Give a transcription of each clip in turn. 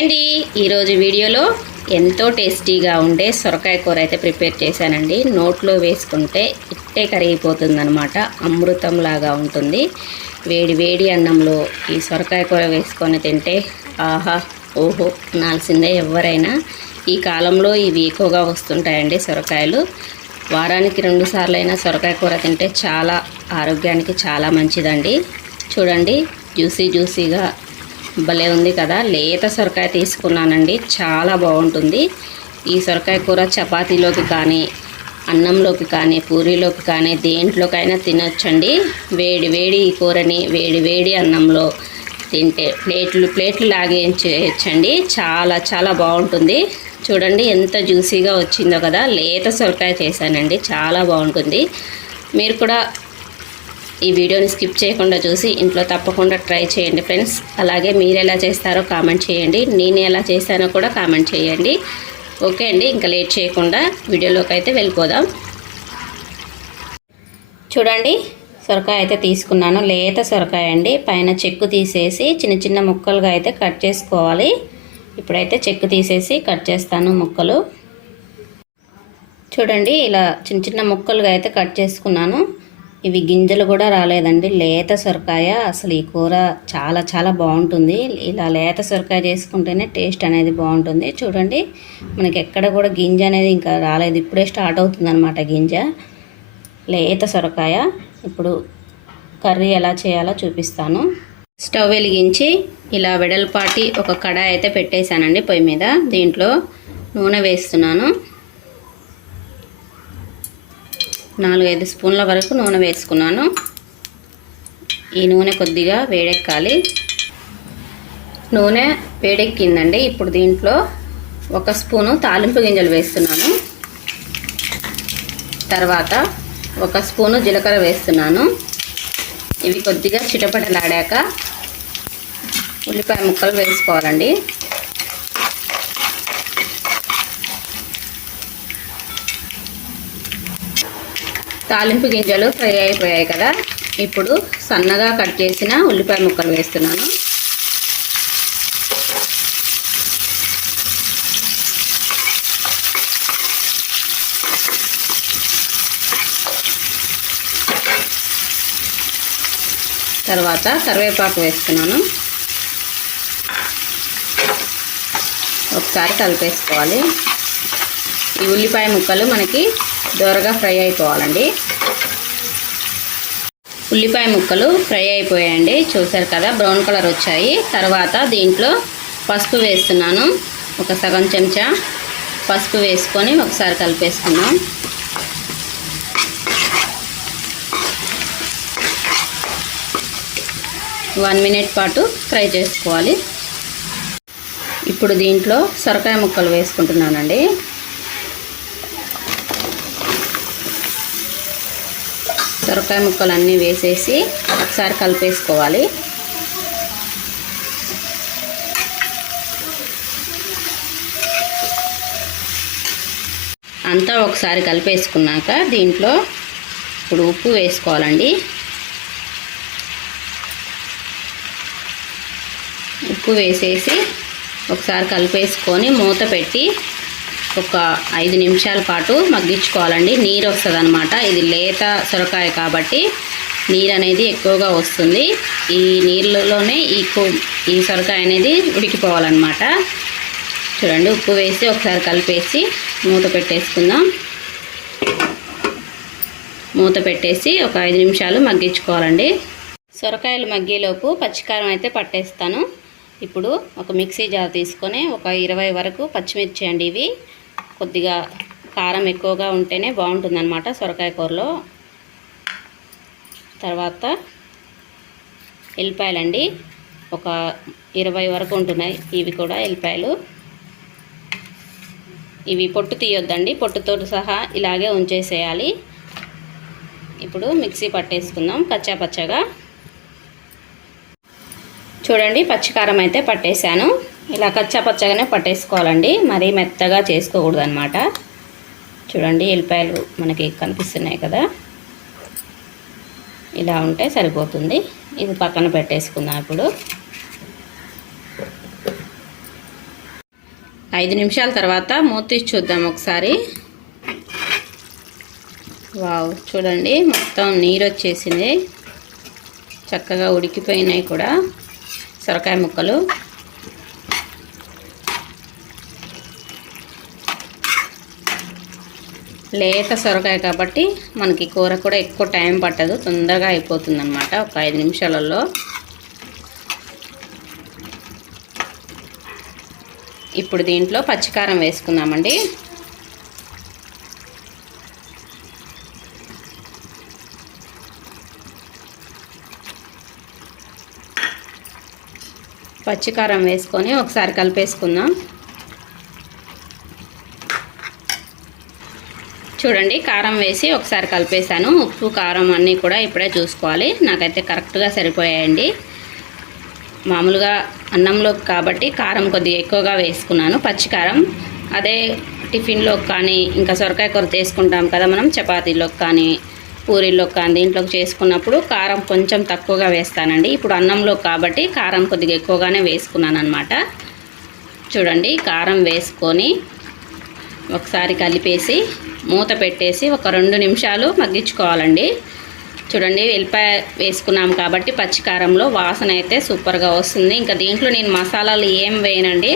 అండి ఈరోజు వీడియోలో ఎంతో టేస్టీగా ఉండే సొరకాయ కూర అయితే ప్రిపేర్ చేశానండి. నోట్లో వేసుకుంటే ఇట్టే కరిగిపోతుందనమాట అమృతంలాగా ఉంటుంది. వేడి వేడి అన్నంలో ఈ సొరకాయ కూర వేసుకొని తింటే ఆహా ఓహో నాల్సిందే ఎవరైనా. ఈ కాలంలో ఇవి ఎక్కువగా వస్తుంటాయండి సొరకాయలు. వారానికి రెండు సార్లు అయినా సొరకాయ కూర తింటే చాలా ఆరోగ్యానికి చాలా మంచిదండి. చూడండి జ్యూసీ జ్యూసీగా భలే ఉంది కదా. లేత సొరకాయ తీసుకున్నానండి. చాలా బాగుంటుంది. ఈ సొరకాయ కూర చపాతీలోకి కానీ అన్నంలోకి కానీ పూరీలోకి కానీ దేంట్లోకైనా తినొచ్చండి. వేడి వేడి ఈ కూరని వేడి వేడి అన్నంలో తింటే ప్లేట్లు ప్లేట్లు లాగేయచ్చండి చాలా చాలా బాగుంటుంది. చూడండి ఎంత జ్యూసీగా వచ్చిందో కదా. లేత సొరకాయ చేశానండి. చాలా బాగుంటుంది. మీరు కూడా ఈ వీడియోని స్కిప్ చేయకుండా చూసి ఇంట్లో తప్పకుండా ట్రై చేయండి ఫ్రెండ్స్. అలాగే మీరు ఎలా చేస్తారో కామెంట్ చేయండి. నేను ఎలా చేశానో కూడా కామెంట్ చేయండి. ఓకే అండి ఇంకా లేట్ చేయకుండా వీడియోలోకి అయితే వెళ్ళిపోదాం. చూడండి సొరకాయ అయితే తీసుకున్నాను. లేత సొరకాయ అండి. పైన చెక్కు తీసేసి చిన్న చిన్న ముక్కలుగా అయితే కట్ చేసుకోవాలి. ఇప్పుడైతే చెక్కు తీసేసి కట్ చేస్తాను ముక్కలు. చూడండి ఇలా చిన్న చిన్న ముక్కలుగా అయితే కట్ చేసుకున్నాను. ఇవి గింజలు కూడా రాలేదండి. లేత సొరకాయ అసలు ఈ కూర చాలా చాలా బాగుంటుంది. ఇలా లేత సొరకాయ చేసుకుంటేనే టేస్ట్ అనేది బాగుంటుంది. చూడండి మనకి ఎక్కడ కూడా గింజ అనేది ఇంకా రాలేదు. ఇప్పుడే స్టార్ట్ అవుతుంది అనమాట గింజ. లేత సొరకాయ. ఇప్పుడు కర్రీ ఎలా చేయాలో చూపిస్తాను. స్టవ్ వెలిగించి ఇలా వెడల్పాటి ఒక కడాయి అయితే పెట్టేశానండి పొయ్యి మీద. దీంట్లో నూనె వేస్తున్నాను. నాలుగైదు స్పూన్ల వరకు నూనె వేసుకున్నాను. ఈ నూనె కొద్దిగా వేడెక్కాలి. నూనె వేడెక్కిందండి. ఇప్పుడు దీంట్లో ఒక స్పూను తాలింపు గింజలు వేస్తున్నాను. తర్వాత ఒక స్పూను జీలకర్ర వేస్తున్నాను. ఇవి కొద్దిగా చిటపటలాడాక ఉల్లిపాయ ముక్కలు వేసుకోవాలండి. తాలింపు గింజలు ఫ్రై అయిపోయాయి కదా. ఇప్పుడు సన్నగా కట్ చేసిన ఉల్లిపాయ ముక్కలు వేస్తున్నాను. తర్వాత కరివేపాకు వేస్తున్నాను. ఒకసారి కలిపేసుకోవాలి. ఈ ఉల్లిపాయ ముక్కలు మనకి దోరగా ఫ్రై అయిపోవాలండి. ఉల్లిపాయ ముక్కలు ఫ్రై అయిపోయాయండి. చూసారు కదా బ్రౌన్ కలర్ వచ్చాయి. తర్వాత దీంట్లో పసుపు వేస్తున్నాను. ఒక సగం చెంచా పసుపు వేసుకొని ఒకసారి కలిపేసుకున్నాం వన్ మినిట్ పాటు ఫ్రై చేసుకోవాలి. ఇప్పుడు దీంట్లో సొరకాయ ముక్కలు వేసుకుంటున్నానండి. సొరకాయ ముక్కలు అన్నీ వేసేసి ఒకసారి కలిపేసుకోవాలి. అంతా ఒకసారి కలిపేసుకున్నాక దీంట్లో ఇప్పుడు ఉప్పు వేసుకోవాలండి. ఉప్పు వేసేసి ఒకసారి కలిపేసుకొని మూత పెట్టి ఒక ఐదు నిమిషాల పాటు మగ్గించుకోవాలండి. నీరు వస్తుంది అనమాట ఇది లేత సొరకాయ కాబట్టి నీరు అనేది ఎక్కువగా వస్తుంది. ఈ నీళ్ళలోనే ఈ ఈ సొరకాయ అనేది ఉడికిపోవాలన్నమాట. చూడండి ఉప్పు వేసి ఒకసారి కలిపేసి మూత పెట్టేసుకుందాం. మూత పెట్టేసి ఒక ఐదు నిమిషాలు మగ్గించుకోవాలండి. సొరకాయలు మగ్గేలోపు పచ్చికారం అయితే పట్టేస్తాను. ఇప్పుడు ఒక మిక్సీ జార్ తీసుకొని ఒక ఇరవై వరకు పచ్చిమిర్చి అండి ఇవి. కొద్దిగా కారం ఎక్కువగా ఉంటేనే బాగుంటుందన్నమాట సొరకాయ కూరలో. తర్వాత ఎల్లిపాయలండి. ఒక ఇరవై వరకు ఉంటున్నాయి. ఇవి కూడా ఎల్లిపాయలు. ఇవి పొట్టు తీయొద్దండి. పొట్టుతో సహా ఇలాగే ఉంచేసేయాలి. ఇప్పుడు మిక్సీ పట్టేసుకుందాం కచ్చా పచ్చగా. చూడండి పచ్చికారం అయితే పట్టేశాను. ఇలా కచ్చాపచ్చగానే పట్టేసుకోవాలండి. మరీ మెత్తగా చేసుకోకూడదు అనమాట చూడండి ఎల్లిపాయలు మనకి కనిపిస్తున్నాయి కదా. ఇలా ఉంటే సరిపోతుంది. ఇది పక్కన పెట్టేసుకుందాం ఇప్పుడు. ఐదు నిమిషాల తర్వాత మూత తీసి చూద్దాం ఒకసారి. వావ్ చూడండి మొత్తం నీరు వచ్చేసింది. చక్కగా ఉడికిపోయినాయి కూడా. సొరకాయ ముక్కలు. లేత సొరకాయ కాబట్టి మనకి కూర కూడా ఎక్కువ టైం పట్టదు తొందరగా అయిపోతుంది అనమాట ఒక ఐదు నిమిషాలలో. ఇప్పుడు దీంట్లో పచ్చికారం వేసుకుందామండి. పచ్చికారం వేసుకొని ఒకసారి కలిపేసుకుందాం. చూడండి కారం వేసి ఒకసారి కలిపేసాను ఉప్పు కారం అన్నీ కూడా ఇప్పుడే చూసుకోవాలి. నాకైతే కరెక్ట్గా సరిపోయాయండి. మామూలుగా అన్నంలో కాబట్టి కారం కొద్దిగా ఎక్కువగా వేసుకున్నాను. పచ్చికారం అదే టిఫిన్లోకి కానీ ఇంకా సొరకాయ కూర చేసుకుంటాం కదా మనం చపాతీలోకి కానీ పూరీలోకి కానీ దీంట్లోకి చేసుకున్నప్పుడు కారం కొంచెం తక్కువగా వేస్తానండి. ఇప్పుడు అన్నంలో కాబట్టి కారం కొద్దిగా ఎక్కువగానే వేసుకున్నాను అనమాట చూడండి కారం వేసుకొని ఒకసారి కలిపేసి మూత పెట్టేసి ఒక రెండు నిమిషాలు మగ్గించుకోవాలండి. చూడండి వెల్లిపాయ వేసుకున్నాం కాబట్టి పచ్చికారంలో వాసన అయితే సూపర్గా వస్తుంది. ఇంకా దీంట్లో నేను మసాలాలు ఏం వేయనండి.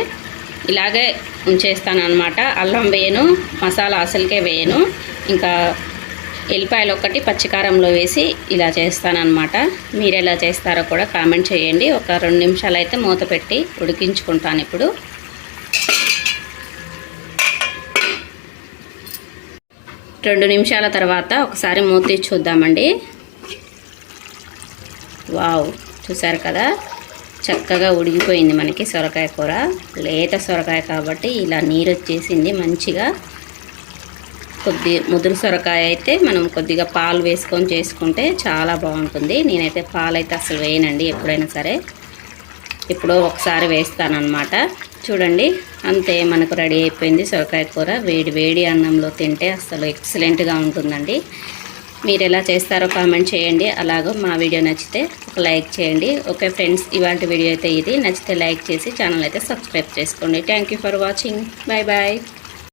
ఇలాగే ఉంచేస్తానమాట అల్లం వేయను మసాలా అసలుకే వేయను. ఇంకా ఎల్లిపాయలు ఒకటి పచ్చికారంలో వేసి ఇలా చేస్తానమాట మీరు ఎలా చేస్తారో కూడా కామెంట్ చేయండి. ఒక రెండు నిమిషాలు అయితే మూత పెట్టి ఉడికించుకుంటాను ఇప్పుడు. రెండు నిమిషాల తర్వాత ఒకసారి మూత చూద్దామండి. వావ్ చూసారు కదా? చక్కగా ఉడిగిపోయింది మనకి సొరకాయ కూర. లేత సొరకాయ కాబట్టి ఇలా నీరు వచ్చేసింది మంచిగా. కొద్ది ముదురు సొరకాయ అయితే మనం కొద్దిగా పాలు వేసుకొని చేసుకుంటే చాలా బాగుంటుంది. నేనైతే పాలు అయితే అసలు వేయనండి ఎప్పుడైనా సరే. ఇప్పుడు ఒకసారి వేస్తానన్నమాట. చూడండి అంతే మనకు రెడీ అయిపోయింది సొరకాయ కూర. వేడి వేడి అన్నంలో తింటే అసలు ఎక్సలెంట్గా ఉంటుందండి. మీరు ఎలా చేస్తారో కామెంట్ చేయండి. అలాగో మా వీడియో నచ్చితే ఒక లైక్ చేయండి. ఓకే ఫ్రెండ్స్ ఇవాళ వీడియో అయితే ఇది. నచ్చితే లైక్ చేసి ఛానల్ అయితే సబ్స్క్రైబ్ చేసుకోండి. Thank for watching bye bye